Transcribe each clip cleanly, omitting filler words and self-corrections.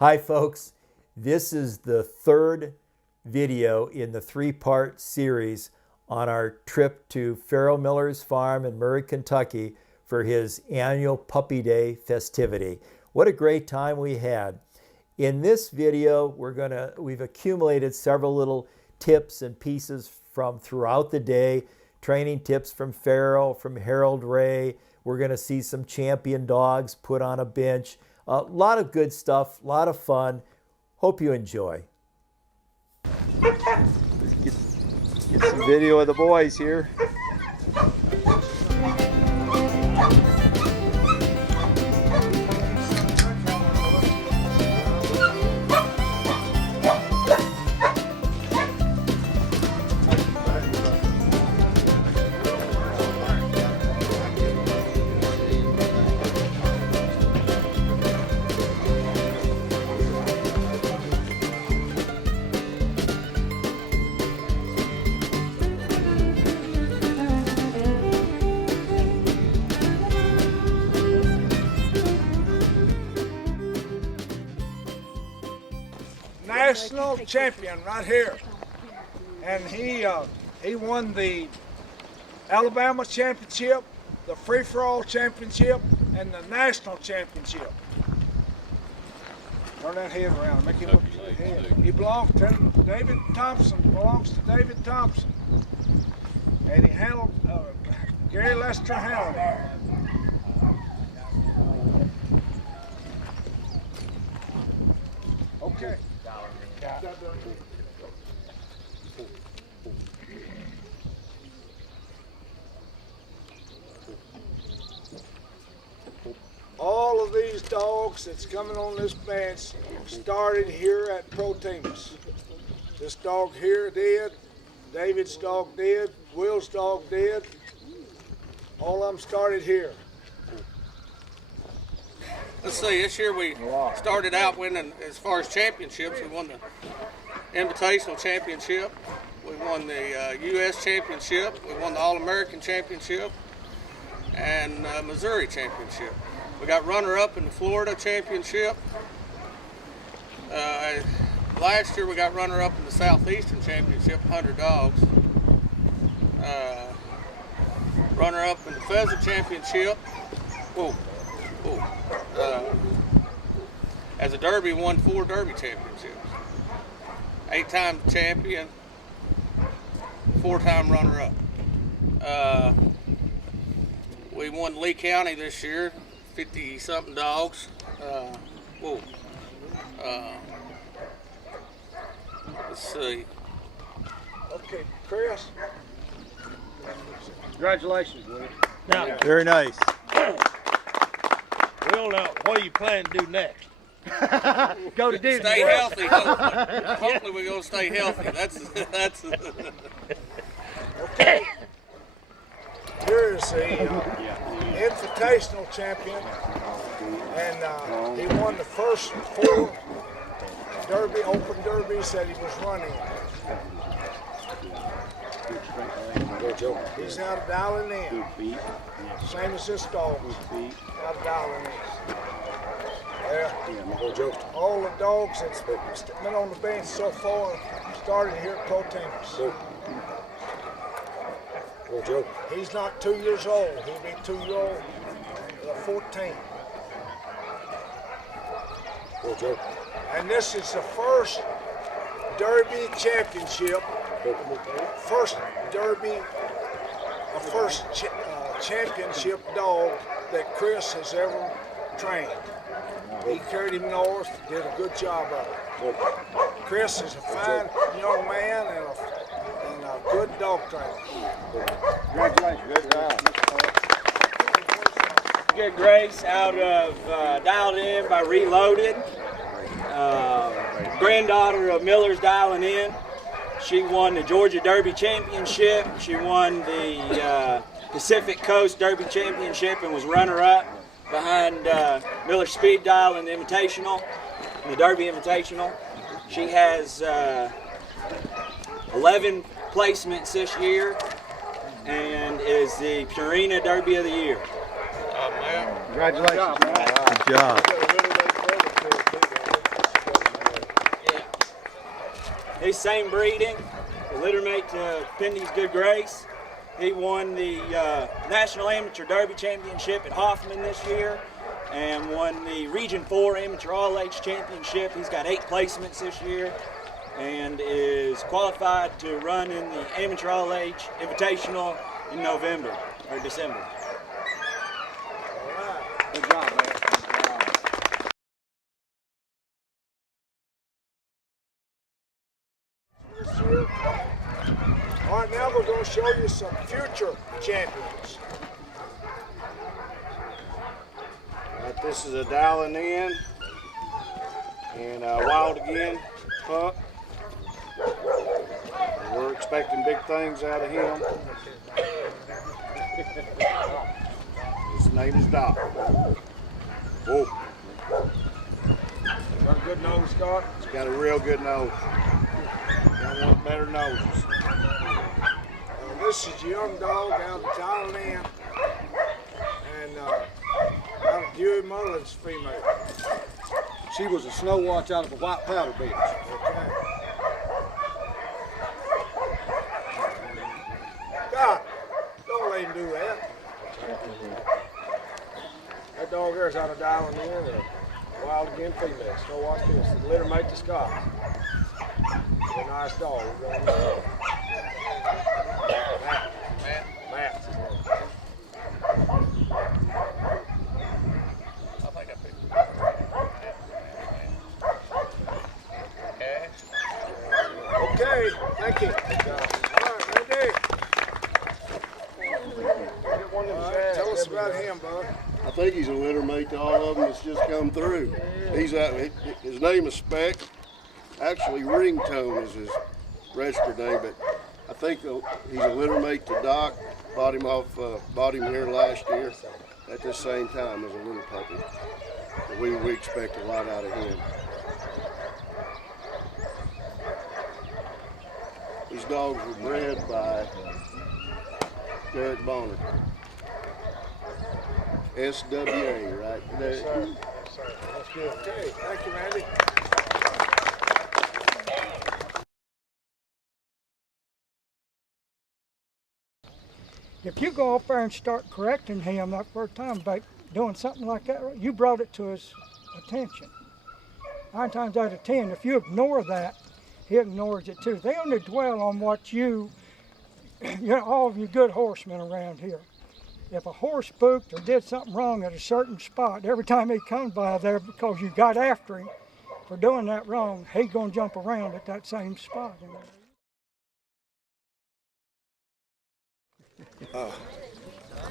Hi folks, this is the third video in the three-part series on our trip to Ferrel Miller's farm in Murray, Kentucky for his annual Puppy Day festivity. What a great time we had. In this video, we've accumulated several little tips and pieces from throughout the day, training tips from Ferrel, from Harold Ray. We're going to see some champion dogs put on a bench. A lot of good stuff, a lot of fun. Hope you enjoy. Get some video of the boys here. National champion right here, and he won the Alabama championship, the free-for-all championship, and the national championship. Turn that head around, make him look at the head. He belongs to David Thompson, belongs to David Thompson, and he handled Gary Lester handled him. Okay. All of these dogs that's coming on this bench started here at Pro Teams. This dog here did, David's dog did, Will's dog did. All of them started here. Let's see, this year we started out winning as far as championships. We won the Invitational Championship. We won the U.S. Championship. We won the All-American Championship and Missouri Championship. We got runner-up in the Florida Championship. Last year we got runner-up in the Southeastern Championship, 100 dogs. Runner-up in the Pheasant Championship. Whoa. As a Derby, won 4 Derby championships. 8-time champion, 4-time runner-up. We won Lee County this year, 50-something dogs. Let's see. Okay, Chris. Congratulations, Willie. Now, very nice. Will, now, what do you plan to do next? Go to Disney. Stay healthy, hopefully. Hopefully we're going to stay healthy. That's Okay. Here is the Invitational champion, and he won the first 4 Derby, open derbies that he was running. He's out of dialing in. Same as this dog. Out of dialing in. Yeah. All the dogs that's been on the bench so far started here at Pro Teams. He's not 2 years old. He'll be 2-year-old, 14. And this is the first Derby championship, first championship dog that Chris has ever trained. He carried him north, did a good job of it. Chris is a fine young man and a good dog trainer. Congratulations. Good job. Good Grace out of Dialed In by Reloaded. Granddaughter of Miller's Dialing In. She won the Georgia Derby Championship. She won the Pacific Coast Derby Championship and was runner-up behind Miller Speed Dial in the Invitational, in the Derby Invitational. She has 11 placements this year and is the Purina Derby of the Year. Congratulations. Good job. He's same breeding, the littermate to Pendy's Good Grace. He won the National Amateur Derby Championship at Hoffman this year and won the Region 4 Amateur All-Age Championship. He's got 8 placements this year and is qualified to run in the Amateur All-Age Invitational in November or December. Good job, man. All right, now we're going to show you some future champions. All right, this is a dialing in and Wild Again pup. We're expecting big things out of him. His name is Doc. Whoa. Got a good nose, Scott? He's got a real good nose. Got one of the better noses. This is a young dog out of Thailand, and out of Dewey Mullen's female. She was a snow watch out of a white powder bitch. Okay. God, don't let him do that. That dog there is out of Dialing In, and a Wild Again female. So watch this. The litter mate to Scott. He's a nice dog. We're going to Matt. Okay, thank you. All right, ready? All right, tell us about him, bud. I think he's a litter mate to all of them that's just come through. He's his name is Speck. Actually, Ringtone is his registered name, but I think he's a litter mate to Doc. Bought him here last year at the same time as a little puppy. But we expect a lot out of him. These dogs were bred by Derek Bonner. SWA, right? Yes, sir. That's good. Okay, thank you, Randy. If you go up there and start correcting him that first time by doing something like that, you brought it to his attention. 9 times out of 10, if you ignore that, he ignores it too. They only dwell on what you know, all of you good horsemen around here. If a horse spooked or did something wrong at a certain spot, every time he comes by there because you got after him for doing that wrong, he's going to jump around at that same spot.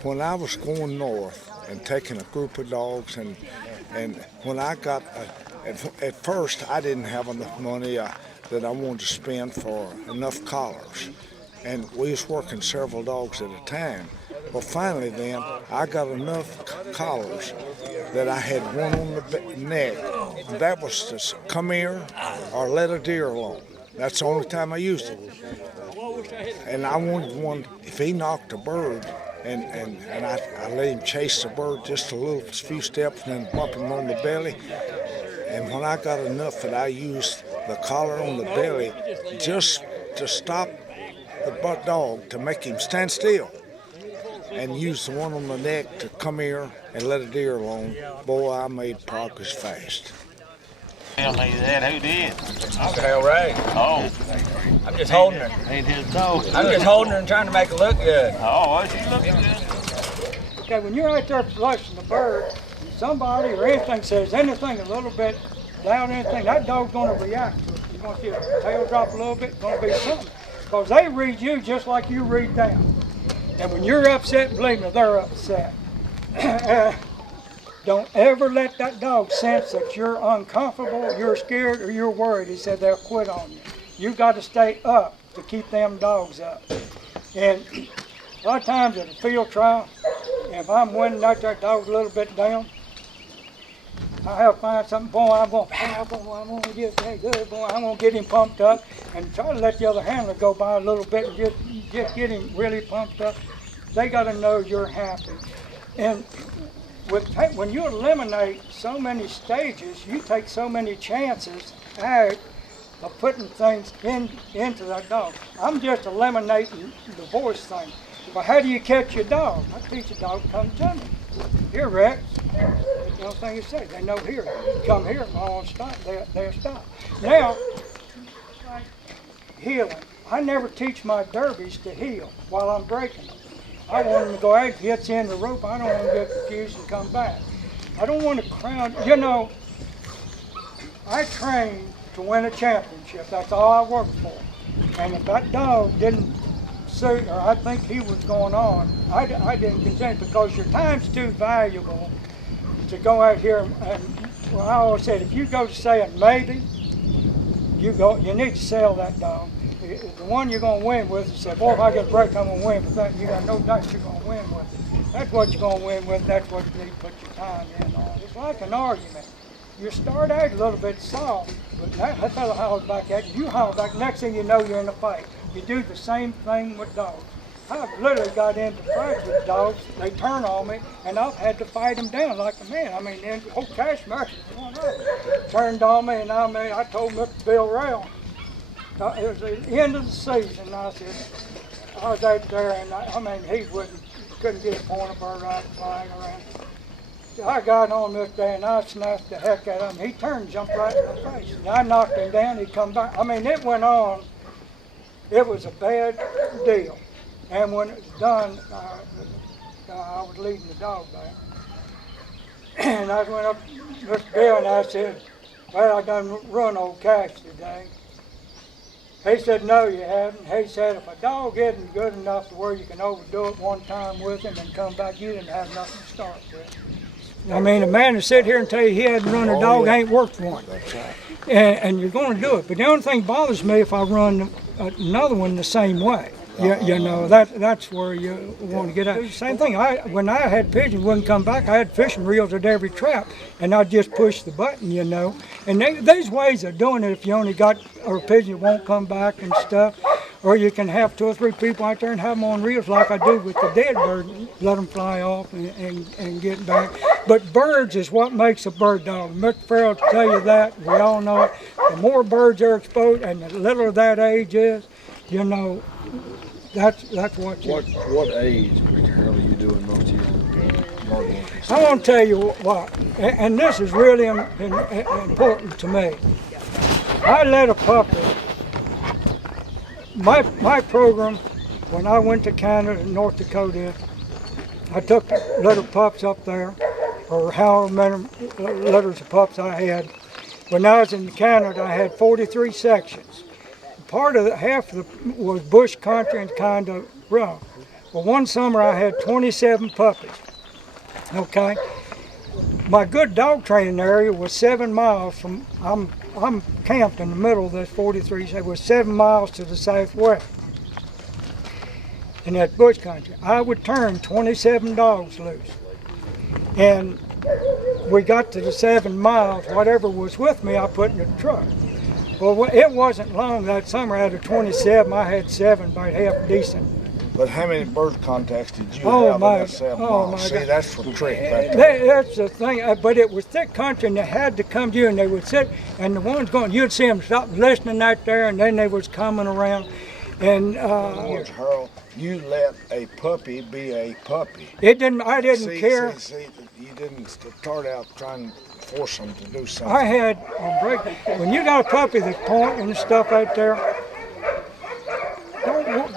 When I was going north and taking a group of dogs, and when I got, at first I didn't have enough money that I wanted to spend for enough collars. And we was working several dogs at a time. Well, finally then, I got enough collars that I had one on the neck. That was to come here or let a deer alone. That's the only time I used it. And I wanted one, if he knocked a bird, and I let him chase the bird just a few steps and then bump him on the belly. And when I got enough that I used the collar on the belly just to stop the dog, to make him stand still, and use the one on the neck to come here and let a deer alone. Boy, I made progress fast. Tell me that, who did? I'm Ferrel Ray. Oh. I'm just holding her. Ain't his dog. I'm just holding her and trying to make her look good. Oh, well, she looking good. Okay, when you're out there flushing the bird, and somebody or anything says anything a little bit loud, anything, that dog's going to react to it. You're going to see a tail drop a little bit, it's going to be something. Because they read you just like you read them. And when you're upset, believe me, they're upset. Don't ever let that dog sense that you're uncomfortable, you're scared, or you're worried. He said they'll quit on you. You've got to stay up to keep them dogs up. And a lot of times at a field trial, if I'm winning that dog's a little bit down, I have to find something, boy, I'm going to get that good, boy, I'm going to get him pumped up and try to let the other handler go by a little bit and just get him really pumped up. They got to know you're happy. And when you eliminate so many stages, you take so many chances out of putting things into that dog. I'm just eliminating the voice thing. But how do you catch your dog? I teach a dog to come to me. Here, Rex. The only thing you say, they know here. Come here, if I want to stop, they'll stop. Now, healing. I never teach my derbies to heel while I'm breaking them. I want them to go out, gets in the rope. I don't want them to get confused and come back. I don't want to crown, you know, I train to win a championship. That's all I work for. And if that dog didn't suit, or I think he was going on, I didn't continue, because your time's too valuable to go out here and well, I always said, if you go to saying maybe, you need to sell that dog. The one you're going to win with, you say, boy, if I get a break, I'm going to win with that. You got no doubt you're going to win with it. That's what you're going to win with. That's what you need to put your time in on. It's like an argument. You start out a little bit soft, but that fellow hollers back at you. You holler back. Next thing you know, you're in a fight. You do the same thing with dogs. I've literally got into fights with dogs. They turn on me, and I've had to fight them down like a man. I mean, cash mercy, turned on me, and I told Mr. Bill Rail. It was the end of the season. I said, I was out there, and I mean, he couldn't get a pointer bird right flying around. I got on this day, and I snatched the heck out of him. He turned and jumped right in my face. And I knocked him down. He come back. I mean, it went on. It was a bad deal. And when it was done, I was leading the dog back. And I went up to Mr. Bill, and I said, well, I done run old Cash today. He said, no, you haven't. He said, if a dog isn't good enough to where you can overdo it one time with him and come back, you didn't have nothing to start with. I mean, a man to sit here and tell you he hadn't run a dog ain't worth one. That's right. And you're going to do it. But the only thing bothers me if I run another one the same way. You know, that's where you want to get out. Same thing, when I had pigeons wouldn't come back, I had fishing reels at every trap, and I'd just push the button, you know. And there's ways of doing it if you only got a pigeon that won't come back and stuff. Or you can have 2 or 3 people out there and have them on reels like I do with the dead bird, let them fly off and get back. But birds is what makes a bird dog. Mr. Ferrel will tell you that, we all know it. The more birds are exposed and the littler that age is, you know, that's what you... What age, Mr. Ferrel, are you doing most of your I want to tell you what, and this is really important to me. I let a puppy, my program, when I went to Canada and North Dakota, I took little pups up there, or however many litters of pups I had. When I was in Canada, I had 43 sections. Part of it, half of it was bush country and kind of rough. Well, one summer I had 27 puppies, okay? My good dog training area was 7 miles from, I'm camped in the middle of this 43, so it was 7 miles to the southwest. In that bush country, I would turn 27 dogs loose. And we got to the 7 miles, whatever was with me, I put in the truck. Well, it wasn't long that summer. Out of 27, I had 7 about half decent. But how many bird contacts did you have in that 7 miles? See, God. that's the trick right there. That's the thing. But it was thick country, and they had to come to you, and they would sit, and the ones going, you'd see them stop listening out there, and then they was coming around. And Harold, you let a puppy be a puppy. I didn't care. See, you didn't start out trying to force them to do something. I had a break. When you got a puppy that's pointing and stuff out there,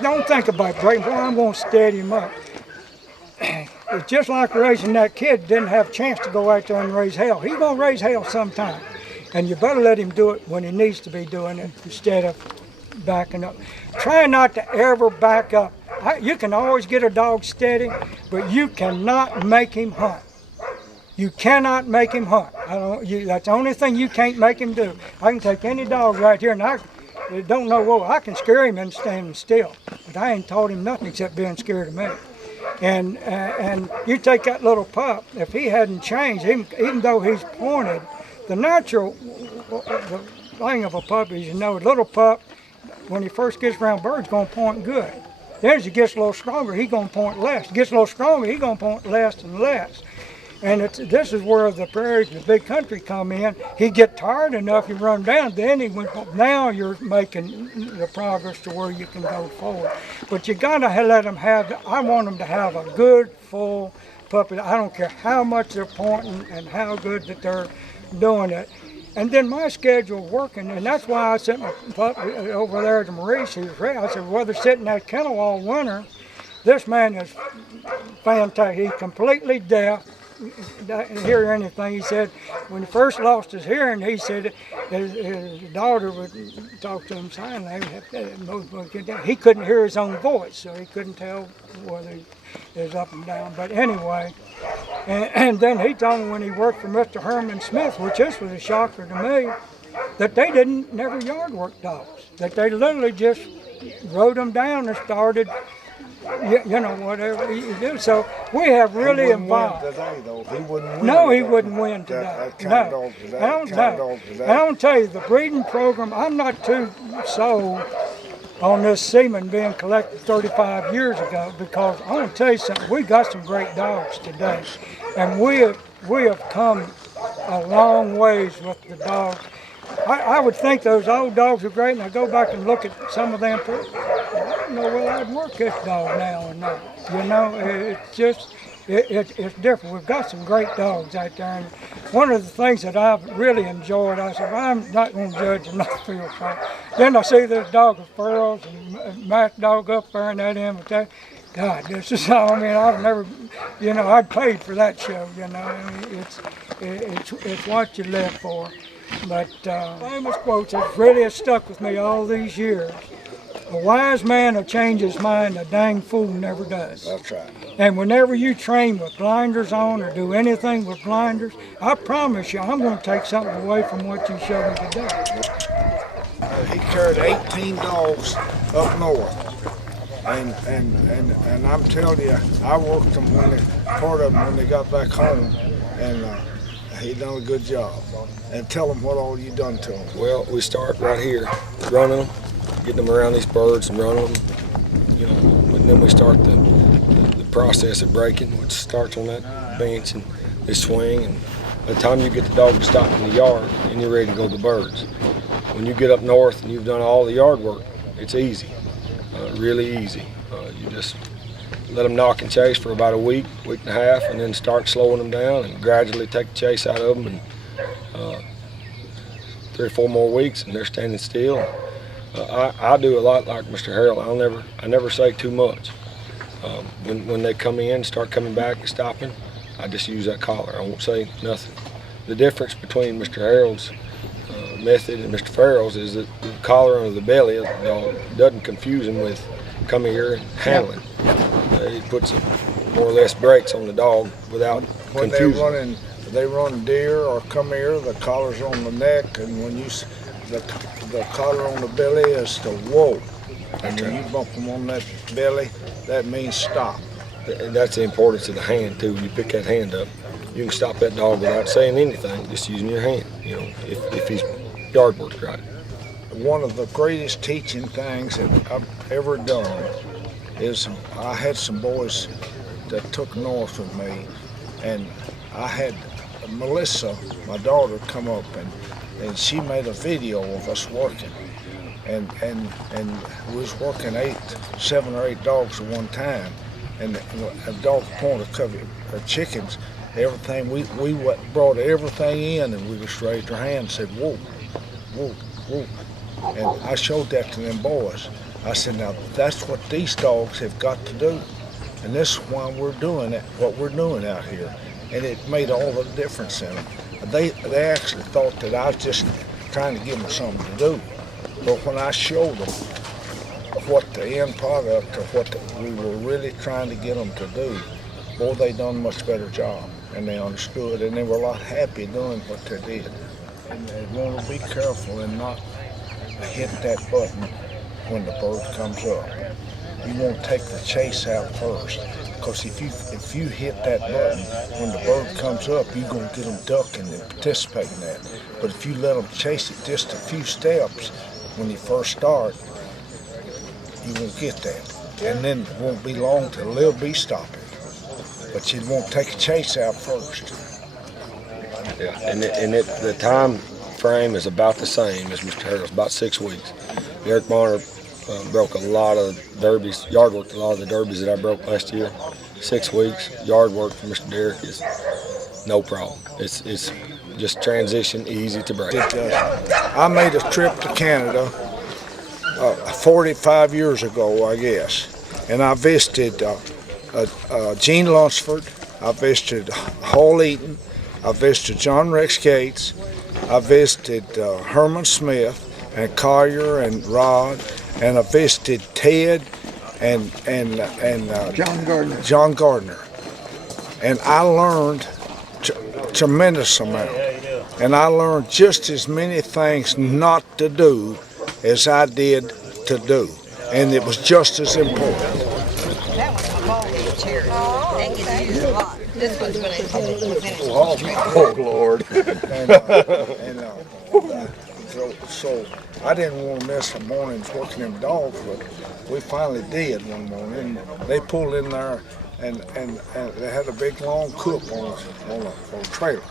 don't think about breaking. Well, I'm going to steady him up. It's just like raising that kid didn't have a chance to go out there and raise hell. He's going to raise hell sometime. And you better let him do it when he needs to be doing it instead of backing up. Try not to ever back up. You can always get a dog steady, but you cannot make him hunt. You cannot make him hunt. That's the only thing you can't make him do. I can take any dog right here, and I don't know what. I can scare him and stand still, but I ain't taught him nothing except being scared of me. And you take that little pup, if he hadn't changed, even though he's pointed, the natural thing of a pup is, you know, a little pup, when he first gets around birds, going to point good. Then as he gets a little stronger, he's going to point less. Gets a little stronger, he's going to point less and less. And this is where the prairies, the big country come in. He'd get tired enough, he'd run down, then he went, now you're making the progress to where you can go forward. But you gotta let them have, I want them to have a good, full puppy. I don't care how much they're pointing and how good that they're doing it. And then my schedule working, and that's why I sent my puppy over there to Maurice. He was ready. I said, well, they're sitting in that kennel all winter. This man is fantastic. He's completely deaf. Doesn't hear anything. He said when he first lost his hearing, he said his daughter would talk to him sign language. He couldn't hear his own voice, so he couldn't tell whether he was up and down. But anyway, and then he told me when he worked for Mr. Herman Smith, which this was a shocker to me, that they never yard work dogs. That they literally just rode them down and started. You know, whatever you do. So we have really involved. Today, though. He wouldn't win. No, he wouldn't win today. No. I don't know. And I don't tell you, the breeding program, I'm not too sold on this semen being collected 35 years ago, because I want to tell you something, we got some great dogs today. And we have come a long ways with the dogs. I would think those old dogs are great, and I go back and look at some of them. I don't know whether I'd work this dog now or not. You know, it's just, it's different. We've got some great dogs out there. And one of the things that I've really enjoyed, I said, I'm not going to judge and not feel sorry. Then I see this dog with Ferrel's and Matt's dog up there and that in with that. God, this is, I mean, I've never, you know, I'd paid for that show, you know. I mean, it's what you live for. But famous quotes that really have stuck with me all these years. A wise man will change his mind, a dang fool never does. That's right. And whenever you train with blinders on or do anything with blinders, I promise you I'm going to take something away from what you showed me today. He carried 18 dogs up north. And I'm telling you, I worked them part of them when they got back home, and he done a good job. And tell them what all you done to them. Well, we start right here, running them, getting them around these birds and running them, you know, and then we start the process of breaking, which starts on that bench and they swing, and by the time you get the dog to stop in the yard, and you're ready to go to the birds. When you get up north and you've done all the yard work, it's easy, really easy. You just let them knock and chase for about a week and a half, and then start slowing them down and gradually take the chase out of them. And 3 or 4 more weeks and they're standing still. I do a lot like Mr. Harrell. I never say too much. When they come in, start coming back and stopping, I just use that collar. I won't say nothing. The difference between Mr. Harrell's method and Mr. Ferrell's is that the collar under the belly of the dog doesn't confuse him with come here and handling. It puts more or less brakes on the dog without confusing. They run deer or come here, the collar's on the neck, and when the collar on the belly is to whoa. And when you bump them on that belly, that means stop. And that's the importance of the hand too. You pick that hand up, you can stop that dog without saying anything, just using your hand, you know, if he's yard worked right. One of the greatest teaching things that I've ever done is I had some boys that took north with me, and I had Melissa, my daughter, come up and she made a video of us working, and we was working 7 or 8 dogs at one time, and a dog point a couple of chickens, everything we brought everything in, and we just raised our hand and said whoa, whoa, whoa, and I showed that to them boys. I said, now that's what these dogs have got to do, and this is why we're doing it, what we're doing out here. And it made all the difference in them. They actually thought that I was just trying to give them something to do. But when I showed them what the end product or what we were really trying to get them to do, boy, they done a much better job. And they understood, and they were a lot happy doing what they did. And they want to be careful and not hit that button when the bird comes up. You want to take the chase out first. Because if you hit that button when the bird comes up, you're going to get them ducking and participating in that. But if you let them chase it just a few steps when you first start, you won't get that. And then it won't be long till they'll be stopping. but you won't take a chase out first. Yeah, and the time frame is about the same as Mr. Harrell's, about 6 weeks. Eric Bonner broke a lot of derbies, yard worked a lot of the derbies that I broke last year. 6 weeks, yard work for Mr. Derrick is no problem. It's just transition, easy to break. I made a trip to Canada 45 years ago, I guess, and I visited Gene Lunsford, I visited Hall Eaton, I visited John Rex Gates, I visited Herman Smith and Collier and Rod, and I visited Ted and John Gardner, and I learned tremendous amount, and I learned just as many things not to do as I did to do, and it was just as important. That one's a cherry. That gets used a lot. This one's going to finish. Oh, Lord. So I didn't want to miss the mornings working them dogs, but we finally did one morning. They pulled in there, and they had a big long coop on a trailer,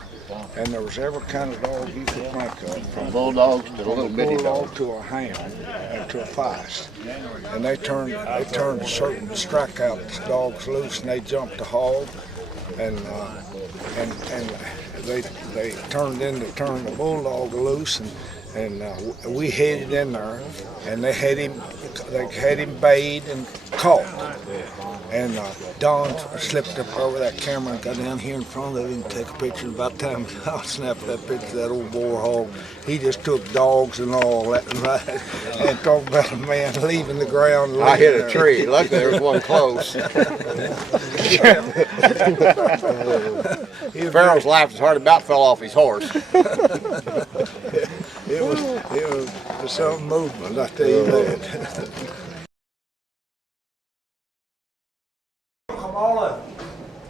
and there was every kind of dog you could think of, From bulldogs to the little bitty bulldog dog. to a hound and to a feist. And they turned certain strikeout dogs loose, and they jumped the hog, and they turned the bulldog loose, and we headed in there, and they had him bayed and caught. And Don slipped up over that camera and got down here in front of him and take a picture. And about the time I snapped that picture of that old boar hog, he just took dogs and all that and talked about a man leaving the ground. I hit a tree. Luckily there was one close. Ferrell's laughed as hard about fell off his horse. It was some movement, I tell you that. Come on,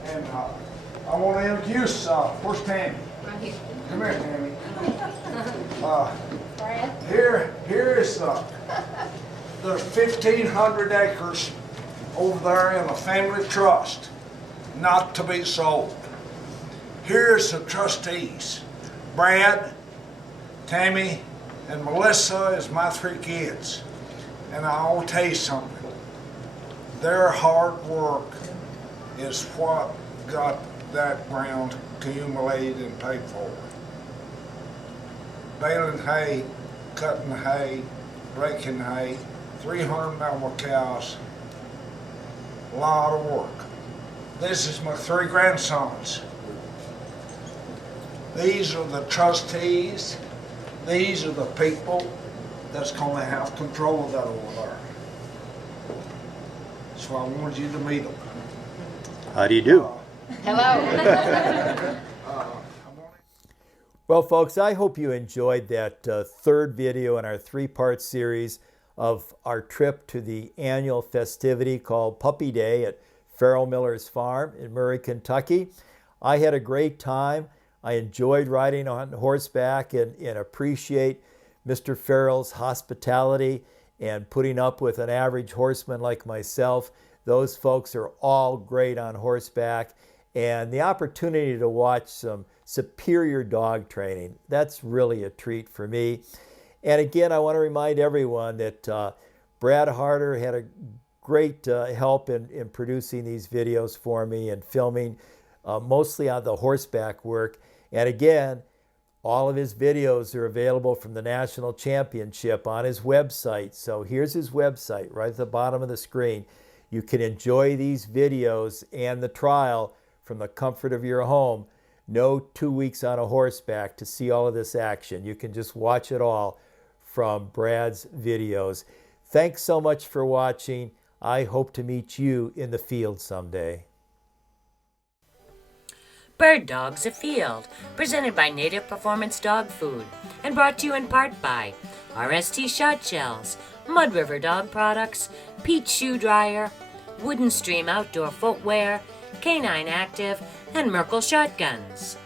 and I want to introduce where's Tammy? Come here, Tammy. Here is there's 1,500 acres over there in a family trust, not to be sold. Here's the trustees: Brad, Tammy, and Melissa is my 3 kids. And I will tell you something. Their hard work is what got that ground accumulated and paid for. Baling hay, cutting hay, breaking hay, 300 animal cows, a lot of work. This is my 3 grandsons. These are the trustees. These are the people that's going to have control of that over there. So I wanted you to meet them. How do you do? Hello. Well, folks, I hope you enjoyed that 3rd video in our 3-part series of our trip to the annual festivity called Puppy Day at Ferrel Miller's farm in Murray, Kentucky. I had a great time. I enjoyed riding on horseback and appreciate Mr. Ferrell's hospitality and putting up with an average horseman like myself. Those folks are all great on horseback, and the opportunity to watch some superior dog training, that's really a treat for me. And again, I want to remind everyone that Brad Harder had a great help in producing these videos for me and filming mostly on the horseback work. And again, all of his videos are available from the National Championship on his website. So here's his website right at the bottom of the screen. You can enjoy these videos and the trial from the comfort of your home. No 2 weeks on a horseback to see all of this action. You can just watch it all from Brad's videos. Thanks so much for watching. I hope to meet you in the field someday. Bird Dogs Afield, presented by Native Performance Dog Food, and brought to you in part by RST Shot Shells, Mud River Dog Products, Peach Shoe Dryer, Wooden Stream Outdoor Footwear, Canine Active, and Merkel Shotguns.